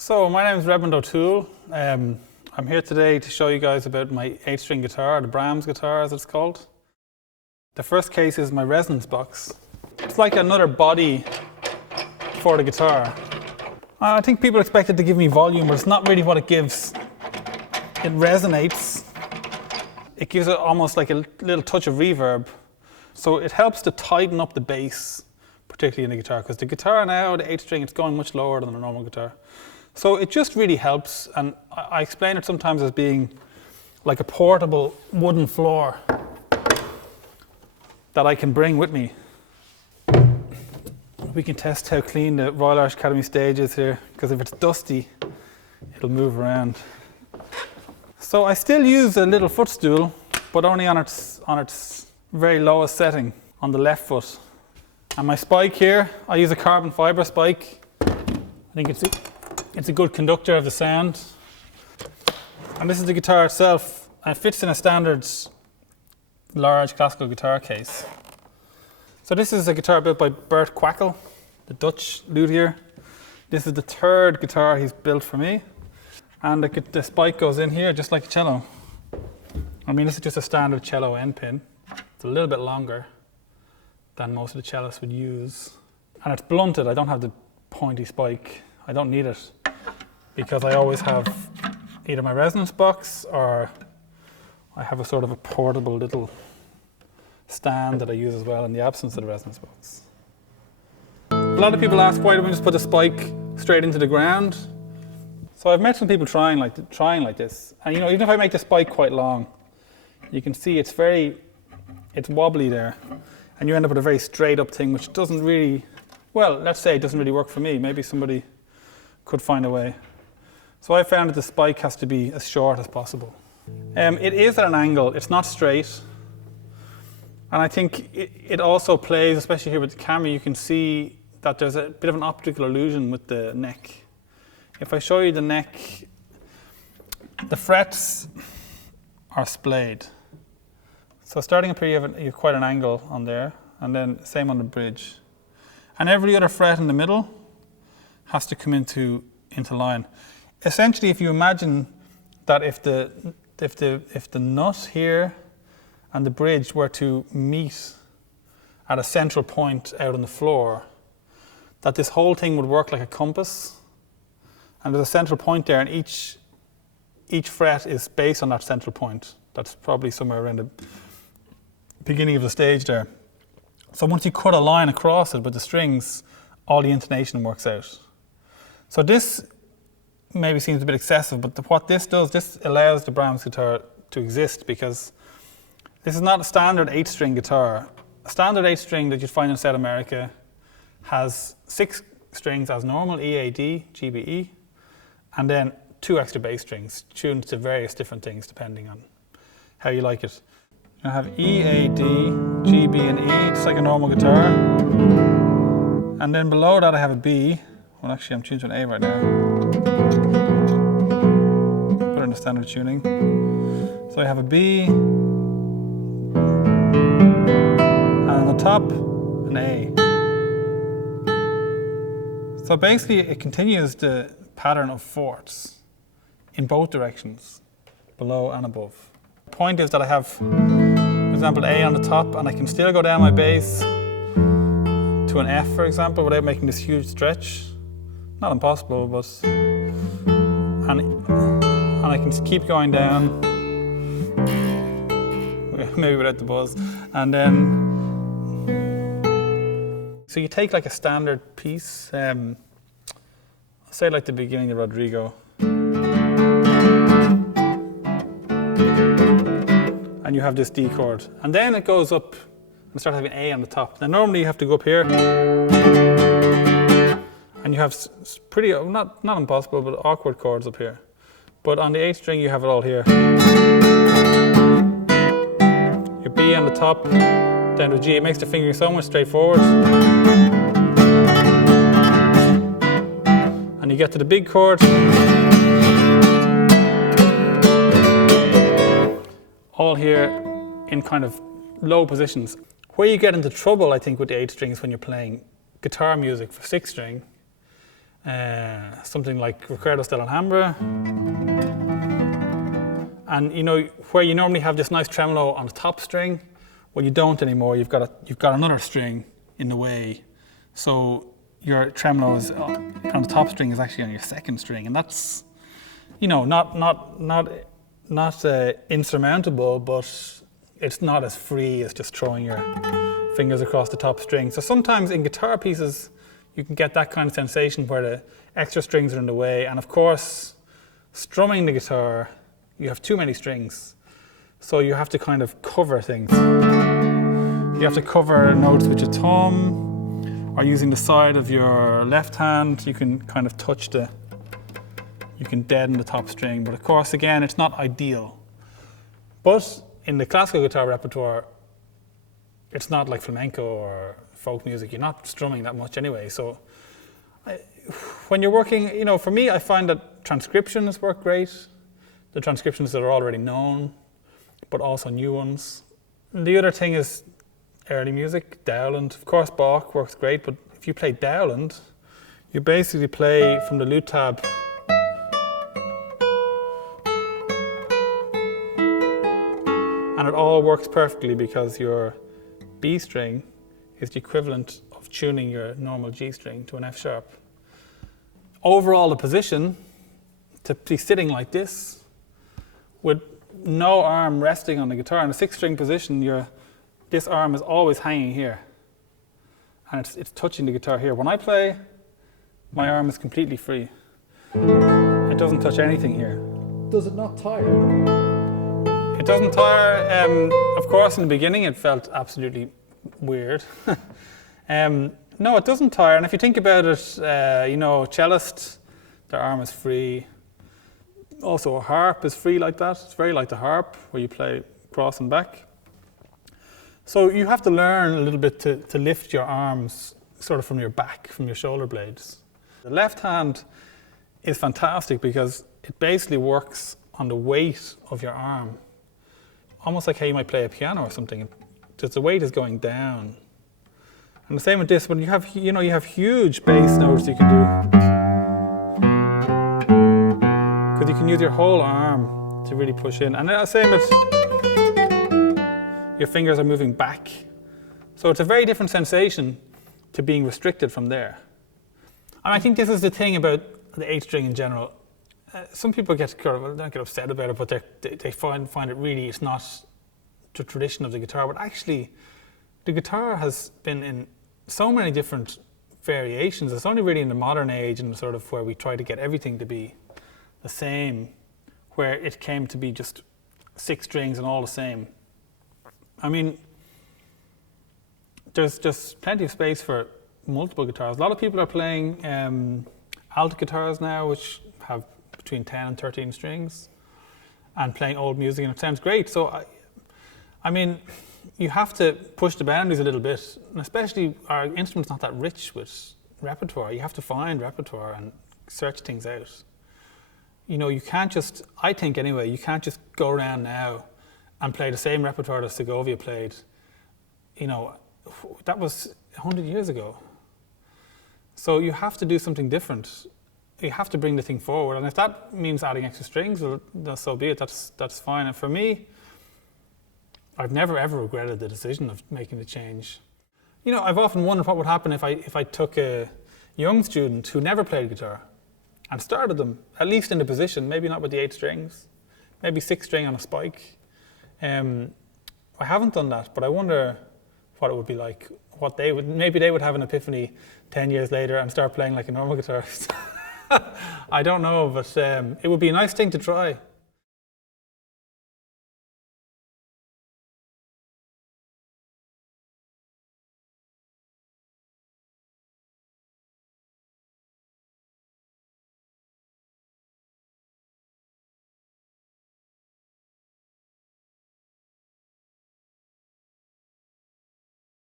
So my name is Redmond O'Toole. I'm here today to show you guys about my 8-string guitar, the Brahms Guitar as it's called. The first case is my resonance box. It's like another body for the guitar. I think people expect it to give me volume, but it's not really what it gives. It resonates. It gives it almost like a little touch of reverb. So it helps to tighten up the bass, particularly in the guitar, because the guitar now, the 8-string, it's going much lower than a normal guitar. So it just really helps, and I explain it sometimes as being like a portable wooden floor that I can bring with me. We can test how clean the Royal Irish Academy stage is here, because if it's dusty, it'll move around. So I still use a little footstool, but only on its very lowest setting, on the left foot. And my spike here, I use a carbon fibre spike. I think it's a good conductor of the sound. And this is the guitar itself. It fits in a standard large classical guitar case. So this is a guitar built by Bert Kwakkel, the Dutch luthier. This is the third guitar he's built for me. And the spike goes in here just like a cello. I mean, this is just a standard cello end pin. It's a little bit longer than most of the cellists would use. And it's blunted. I don't have the pointy spike. I don't need it because I always have either my resonance box or I have a sort of a portable little stand that I use as well in the absence of the resonance box. A lot of people ask, why don't we just put the spike straight into the ground? So I've met some people trying like this, and you know, even if I make the spike quite long, you can see it's wobbly there, and you end up with a very straight up thing, which doesn't really, well, let's say it doesn't really work for me. Maybe somebody could find a way. So I found that the spike has to be as short as possible. It is at an angle, it's not straight. And I think it also plays, especially here with the camera, you can see that there's a bit of an optical illusion with the neck. If I show you the neck, the frets are splayed. So starting up here, you have quite an angle on there, and then same on the bridge. And every other fret in the middle has to come into line. Essentially, if you imagine that if the nut here and the bridge were to meet at a central point out on the floor, that this whole thing would work like a compass. And there's a central point there, and each fret is based on that central point. That's probably somewhere around the beginning of the stage there. So once you cut a line across it with the strings, all the intonation works out. So this maybe seems a bit excessive, but what this does, this allows the Brahms guitar to exist, because this is not a standard 8-string guitar. A standard 8-string that you'd find in South America has 6 strings as normal, E, A, D, G, B, E, and then 2 extra bass strings tuned to various different things depending on how you like it. I have E, A, D, G, B, and E, just like a normal guitar. And then below that I have a B. Well, actually I'm tuned to an A right now. Put it in the standard tuning. So I have a B, and on the top, an A. So basically it continues the pattern of fourths in both directions, below and above. The point is that I have, for example, A on the top, and I can still go down my bass to an F, for example, without making this huge stretch. Not impossible, but and I can keep going down, maybe without the buzz, and then so you take like a standard piece, say like the beginning of Rodrigo, and you have this D chord, and then it goes up and start having A on the top. Now normally you have to go up here, and you have pretty, not impossible, but awkward chords up here. But on the 8-string you have it all here. Your B on the top, down to G. It makes the fingering so much straightforward. And you get to the big chord. All here in kind of low positions. Where you get into trouble, I think, with the 8-string is when you're playing guitar music for 6-string, something like Riccardo Stell'Alhambra. And you know, where you normally have this nice tremolo on the top string, well, you don't anymore. You've got another string in the way, so your tremolo is on the top string is actually on your second string, and that's, you know, not insurmountable, but it's not as free as just throwing your fingers across the top string. So sometimes in guitar pieces, you can get that kind of sensation where the extra strings are in the way, and of course, strumming the guitar, you have too many strings, so you have to kind of cover things. You have to cover notes with your thumb, or using the side of your left hand, you can kind of you can deaden the top string, but of course, again, it's not ideal. But in the classical guitar repertoire, it's not like flamenco or folk music. You're not strumming that much anyway, so when you're working, you know, for me, I find that transcriptions work great. The transcriptions that are already known, but also new ones. And the other thing is early music, Dowland. Of course, Bach works great, but if you play Dowland, you basically play from the lute tab and it all works perfectly because your B string is the equivalent of tuning your normal G string to an F sharp. Overall, the position, to be sitting like this, with no arm resting on the guitar. In the sixth string position, this arm is always hanging here. And it's touching the guitar here. When I play, my arm is completely free. It doesn't touch anything here. Does it not tire? It doesn't tire. Of course, in the beginning, it felt absolutely weird. No, it doesn't tire. And if you think about it, you know, cellist, their arm is free. Also, a harp is free like that. It's very like the harp, where you play cross and back. So you have to learn a little bit to lift your arms sort of from your back, from your shoulder blades. The left hand is fantastic because it basically works on the weight of your arm. Almost like how you might play a piano or something. Just the weight is going down. And the same with this, when you have huge bass notes you can do. Because you can use your whole arm to really push in. And the same with your fingers are moving back. So it's a very different sensation to being restricted from there. And I think this is the thing about the 8th string in general. Some people don't get upset about it, but they find it really, it's not the tradition of the guitar. But actually, the guitar has been in so many different variations. It's only really in the modern age and sort of where we try to get everything to be the same, where it came to be just 6 strings and all the same. I mean, there's just plenty of space for multiple guitars. A lot of people are playing alto guitars now, which have between 10 and 13 strings, and playing old music, and it sounds great. So, I mean, you have to push the boundaries a little bit, and especially our instrument's not that rich with repertoire. You have to find repertoire and search things out. You know, you can't just, I think anyway, you can't just go around now and play the same repertoire that Segovia played. You know, that was 100 years ago. So you have to do something different. You have to bring the thing forward. And if that means adding extra strings, well, so be it, that's fine. And for me, I've never ever regretted the decision of making the change. You know, I've often wondered what would happen if I took a young student who never played guitar and started them, at least in the position, maybe not with the 8 strings, maybe 6 string on a spike. I haven't done that, but I wonder what it would be like, maybe they would have an epiphany 10 years later and start playing like a normal guitarist. I don't know, but it would be a nice thing to try.